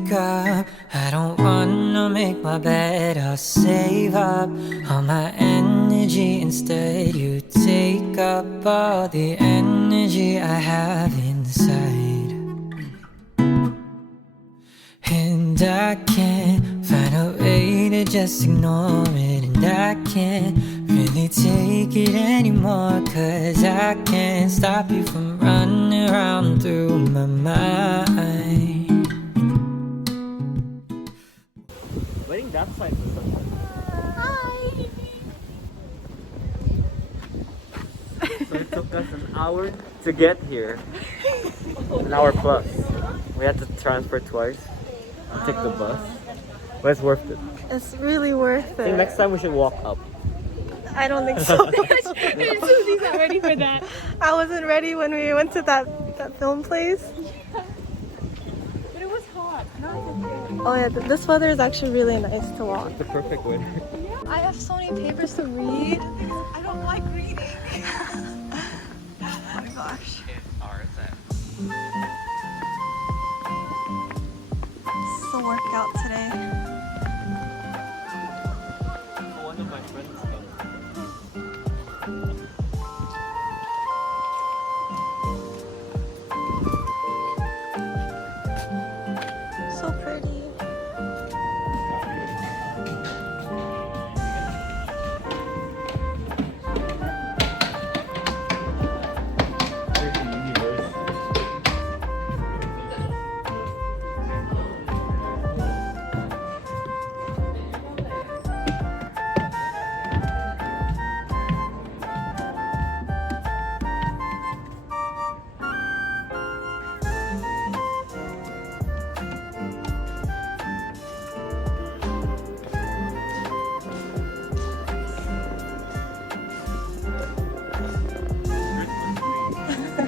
wake up. I don't wanna make my bed, I'll save up all my energy. Instead you take up all the energy I have inside. And I can't find a way to just ignore it. And I can't really take it anymore, 'cause I can't stop you from running around through my mind. Waiting that side for something. So it took us an hour to get here. An hour plus. We had to transfer twice. Take the bus. But it's worth it. It's really worth I think it. next time we should walk up. I don't think so. Susie's not ready for that. I wasn't ready when we went to that film place. But it was hot. Now it's okay. Oh yeah, this weather is actually really nice to walk. The perfect weather. I have so many papers to read. I don't like reading. Oh my gosh. It's the workout today. One of my friends So pretty.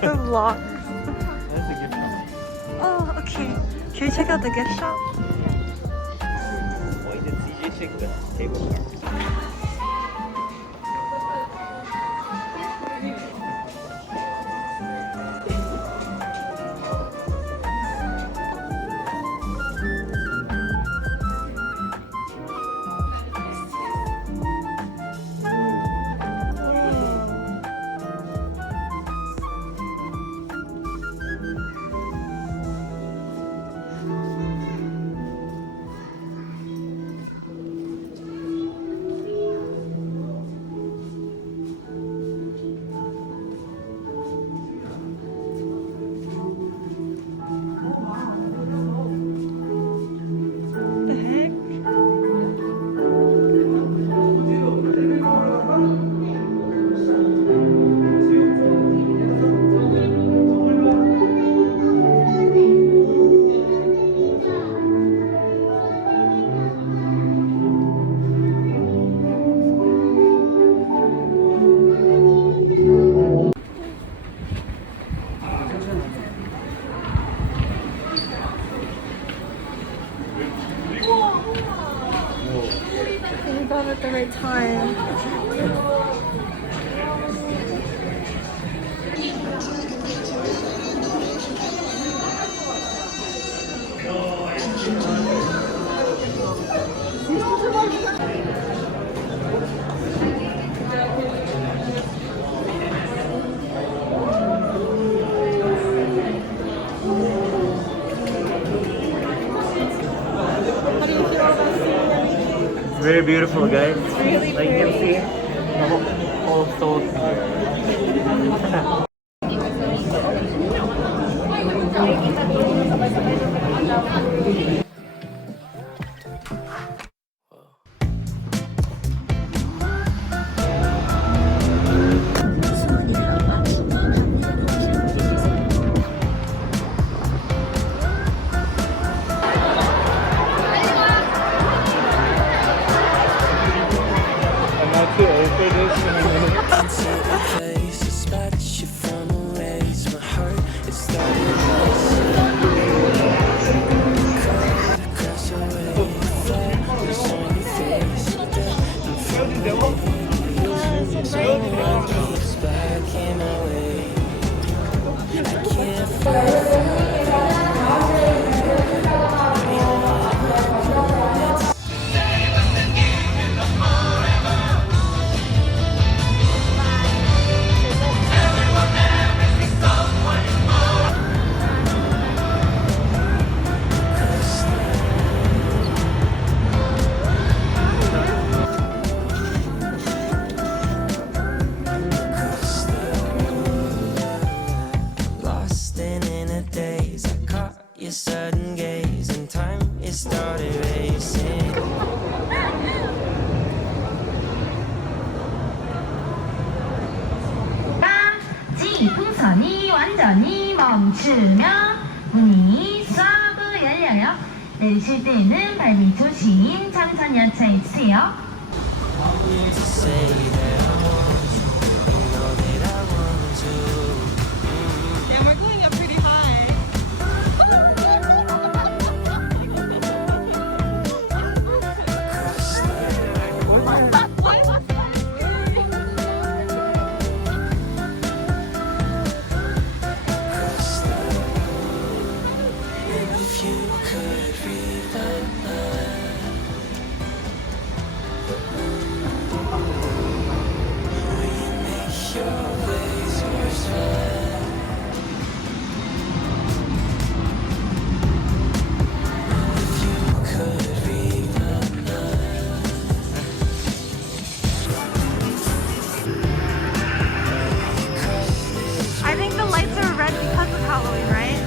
The vlog. That's a gift shop. Oh, okay. Can we check out the gift shop? Why did CJ shake the table? The heck? We got it at the right time. How do you feel about seeing everything? It's very beautiful, guys. It's really Like you can pretty. see the whole soul here. I'm not too old for this. Place, a spot you from away. My heart, it started across away. Flash on your face. Someone keeps back in my way. I can't find your sudden gaze, and time it started racing. 풍선이 완전히 멈추면 문이 쏴 열려요. 내리실 때는 발밑 조심, 천천히 하차해주세요. To say that I want you, you know that I want to. Yeah, we're going up pretty high. If you could read my mind, will you make your way towards mine? If you could read my mind. I think the lights are red because of Halloween, right?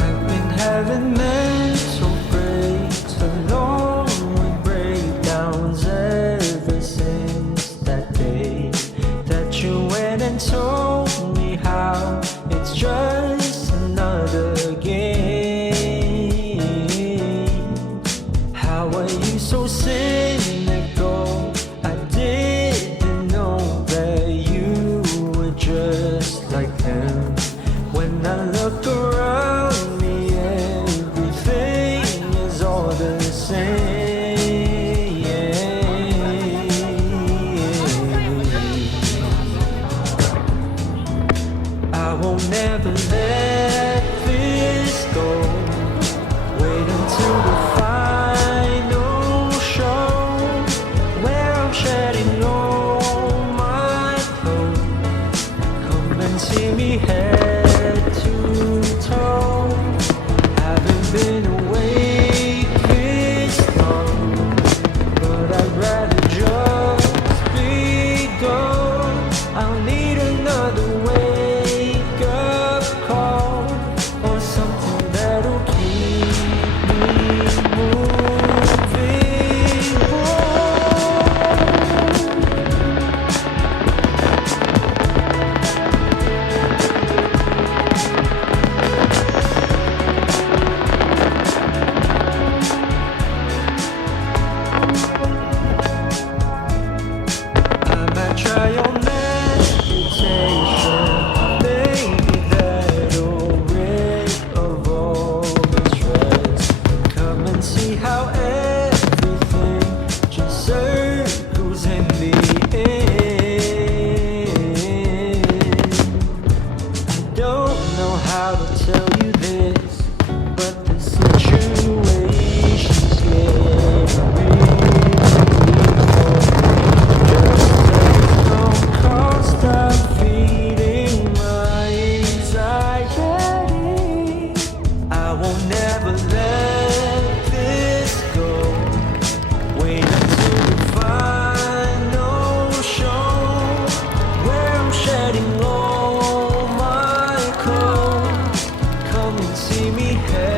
I've been having mental breaks along with breakdowns ever since that day that you went and told me how it's just another game. How are you so cynical? I didn't know that you were just like them. When I look around me, everything is all the same. I won't never let this go. Wait until the final show, where I'm shedding all my clothes. Come and see me head to toe. Haven't been awake this long, but I'd rather just be gone. I'll need another wake up call or something that'll keep me moving on. I might try your meditation. Maybe that'll rid of all the stress. Come and see how everything just circles in the end. I don't know how to tell you this, but the situation's getting real. Cost of feeding my anxiety. I will never let this go. Wait until the final show, where I'm shedding all my clothes. Come and see me head